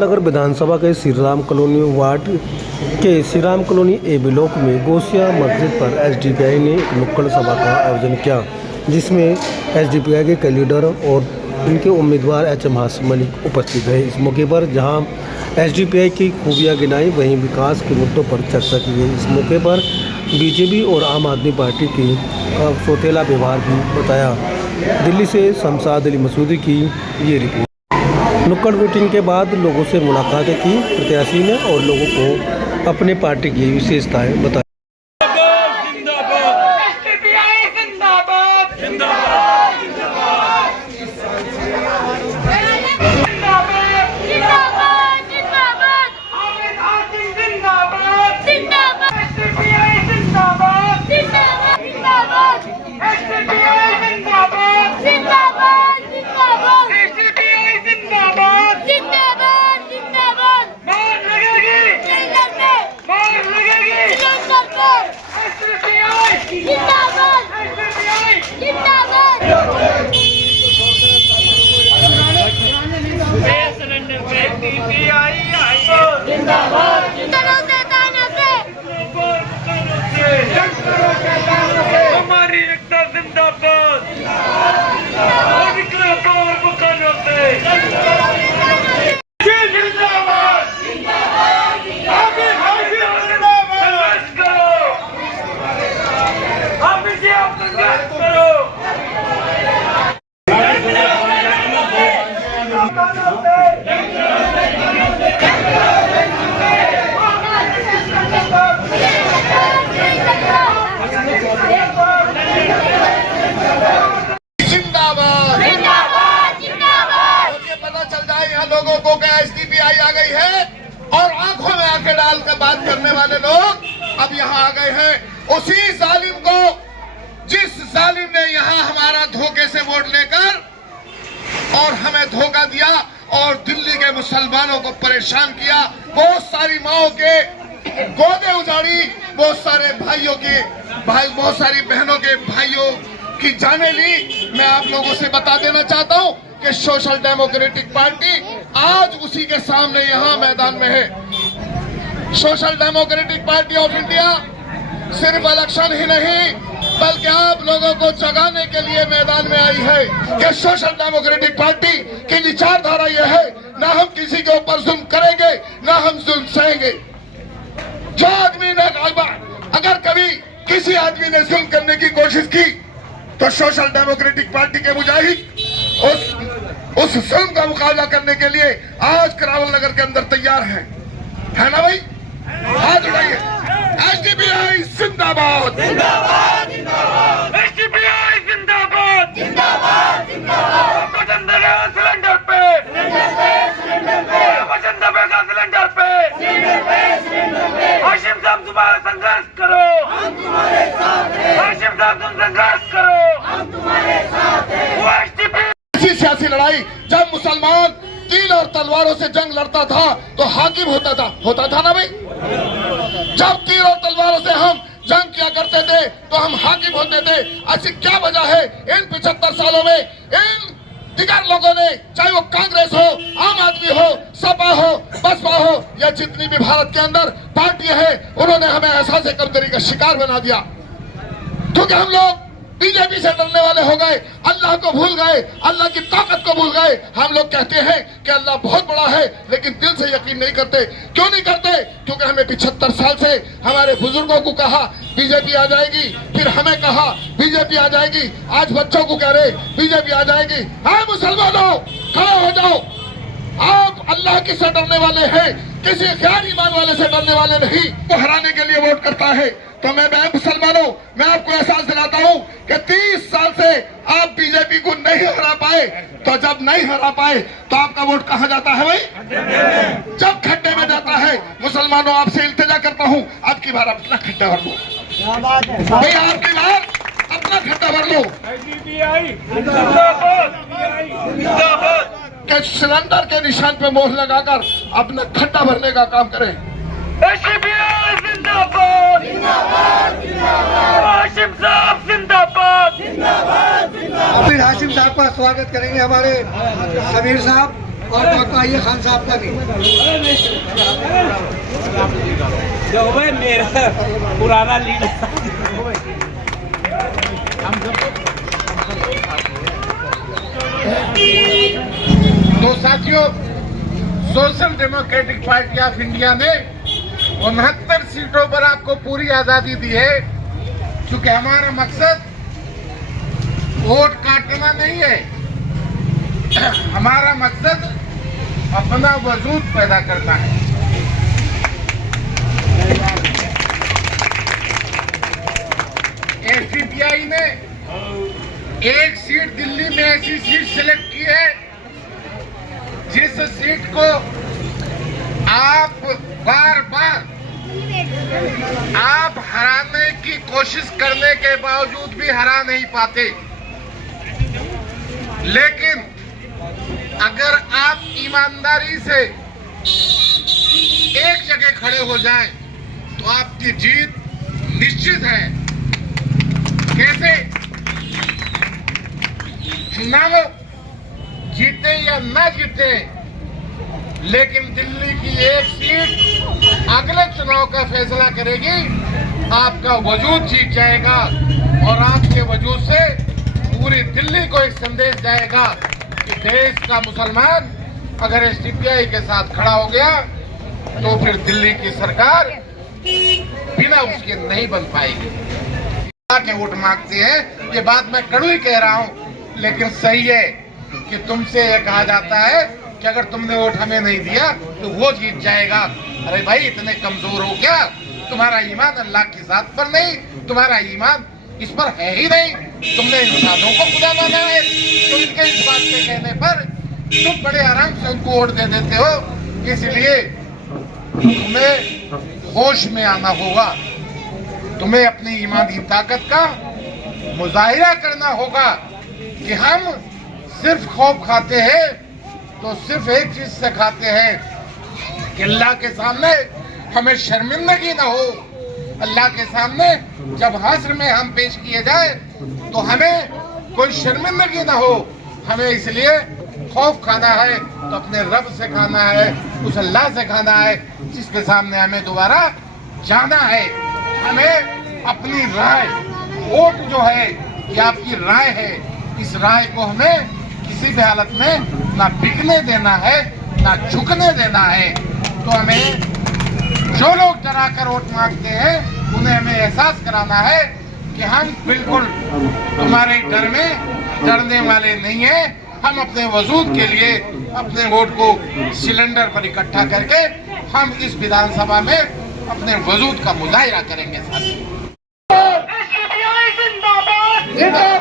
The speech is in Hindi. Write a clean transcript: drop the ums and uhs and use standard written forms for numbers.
करावल नगर विधानसभा के श्री राम कॉलोनी वार्ड के श्री राम कॉलोनी ए ब्लॉक में गोसिया मस्जिद पर एसडीपीआई ने एक नुक्कड़ सभा का आयोजन किया, जिसमें एसडीपीआई के कई लीडर और इनके उम्मीदवार एचएम हाशिम मलिक उपस्थित रहे। इस मौके पर जहां एसडीपीआई की खूबियां गिनाई, वहीं विकास के मुद्दों पर चर्चा की गई। इस मौके पर बीजेपी और आम आदमी पार्टी की सौतेला व्यवहार भी बताया। दिल्ली से शमशाद अली मसूदी की ये रिपोर्ट। नुक्कड़ मीटिंग के बाद लोगों से मुलाकातें की प्रत्याशी ने और लोगों को अपने पार्टी की विशेषताएं बताई। हमारी एकता जिंदाबाद, लोगों को क्या एसडीपीआई आ गई है और आंखों में आंखें डालकर बात करने वाले लोग अब यहाँ आ गए हैं। उसी जालिम को, जिस जालिम ने यहाँ हमारा धोखे से वोट लेकर और हमें धोखा दिया और दिल्ली के मुसलमानों को परेशान किया, बहुत सारी माओ के गोदे उजाड़ी, बहुत सारे बहुत सारी बहनों के भाइयों की जाने ली। मैं आप लोगों से बता देना चाहता हूँ कि सोशल डेमोक्रेटिक पार्टी आज उसी के सामने यहाँ मैदान में है। Social democratic party of India सिर्फ इलेक्शन ही नहीं बल्कि आप लोगों को जगाने के लिए मैदान में आई है कि सोशल डेमोक्रेटिक पार्टी की विचारधारा यह है, ना हम किसी के ऊपर जुल्म करेंगे, ना हम जुल्म सहेंगे। जो आदमी ने अगर कभी किसी आदमी ने जुल्म करने की कोशिश की तो सोशल डेमोक्रेटिक पार्टी के मुजाहिद उस जुल्म का मुकाबला करने के लिए आज करावल नगर के अंदर तैयार है ना भाई? हाथ उठाइए। एसडीपीआई जिंदाबाद, एसडीपीआई जिंदाबाद, वचन देगा सिलेंडर पे, वचन देगा सिलेंडर पे। हाशिम साहब तुम्हारा संघर्ष करो, हाशिम साहब तुम संघर्ष करो, हम तुम्हारे साथ हैं। सियासी लड़ाई जब मुसलमान तीर और तलवारों से जंग लड़ता था तो हाकिम होता था ना भाई? जब तीर और तलवारों से हम जंग किया करते थे तो हम हाकिम होते थे। ऐसी क्या वजह है इन 75 सालों में इन दिगर लोगों ने, चाहे वो कांग्रेस हो, आम आदमी हो, सपा हो, बसपा हो या जितनी भी भारत के अंदर पार्टियां हैं, उन्होंने हमें एहसास कमजोरी का शिकार बना दिया। क्योंकि हम लोग बीजेपी से डरने वाले हो गए, अल्लाह को भूल गए, अल्लाह की ताकत को भूल गए। हम लोग कहते हैं कि अल्लाह बहुत बड़ा है लेकिन दिल से यकीन नहीं करते। क्यों नहीं करते? क्योंकि हमें 75 साल से हमारे बुजुर्गों को कहा बीजेपी आ जाएगी, फिर हमें कहा बीजेपी आ जाएगी, आज बच्चों को कह रहे बीजेपी आ जाएगी। हाँ मुसलमानों, खड़े हो जाओ। आप अल्लाह की से डरने वाले हैं, किसी गैर ईमान वाले से डरने वाले नहीं। वो हराने के लिए वोट करता है। तो मैं मुसलमानों, मैं आपको एहसास दिलाता हूं कि 30 साल से आप बीजेपी को नहीं हरा पाए, तो जब नहीं हरा पाए तो आपका वोट कहां जाता है भाई? जब खड्डे में जाता है। मुसलमानों, आपसे इल्तिजा करता हूं, अब की बार अपना खड्डा भर लो भाई, आपकी बार अपना खड्डा भर लो। के सिलेंडर के निशान पे मोहर लगाकर अपना खड्डा भरने का काम करें। जिंदाबाद, हाशिम साहब जिंदाबाद। फिर हाशिम साहब का स्वागत करेंगे हमारे समीर साहब। और डॉक्टर आइए खान साहब का भी। देखो भाई मेरा पुराना लीडर तो साथियों, social democratic party of India ने 69 सीटों पर आपको पूरी आजादी दी है, क्योंकि हमारा मकसद वोट काटना नहीं है। हमारा मकसद अपना वजूद पैदा करना है। एसडीपीआई ने एक सीट दिल्ली में ऐसी सीट सिलेक्ट की है जिस सीट को आप बार बार आप हराने की कोशिश करने के बावजूद भी हरा नहीं पाते। लेकिन अगर आप ईमानदारी से एक जगह खड़े हो जाएं तो आपकी जीत निश्चित है। कैसे? चुनाव जीते या ना जीते, लेकिन दिल्ली की एक सीट अगले चुनाव का फैसला करेगी। आपका वजूद जीत जाएगा और आपके वजूद से पूरी दिल्ली को एक संदेश जाएगा कि देश का मुसलमान अगर एसडीपीआई के साथ खड़ा हो गया तो फिर दिल्ली की सरकार बिना उसके नहीं बन पाएगी। के वोट मांगते हैं, ये बात मैं कड़वी कह रहा हूं, लेकिन सही है कि तुमसे ये कहा जाता है कि अगर तुमने वोट हमें नहीं दिया तो वो जीत जाएगा। अरे भाई, इतने कमजोर हो क्या? तुम्हारा ईमान अल्लाह की जात पर नहीं, तुम्हारा ईमान इस पर है ही नहीं। तुमने इंसानों को खुदा माना है, तो इनके इस बात के कहने पर तुम बड़े आराम से उनको वोट दे देते हो। इसलिए तुम्हें होश में आना होगा, तुम्हें अपनी ईमानी ताकत का मुजाहिरा करना होगा कि हम सिर्फ खौफ खाते हैं तो सिर्फ एक चीज से खाते हैं कि अल्लाह के सामने हमें शर्मिंदगी ना हो। अल्लाह के सामने जब हश्र में हम पेश किए जाए तो हमें कोई शर्मिंदगी ना हो। हमें इसलिए खौफ खाना है तो अपने रब से खाना है, उस अल्लाह से खाना है जिसके सामने हमें दोबारा जाना है। हमें अपनी राय, वोट जो है ये आपकी राय है, इस राय को हमें किसी भी हालत में ना बिकने देना है ना झुकने देना है। तो हमें जो लोग डरा कर वोट मांगते हैं उन्हें हमें एहसास कराना है कि हम बिल्कुल तुम्हारे डर में डरने वाले नहीं हैं। हम अपने वजूद के लिए अपने वोट को सिलेंडर पर इकट्ठा करके हम इस विधानसभा में अपने वजूद का मुजाहिरा करेंगे। साथियों,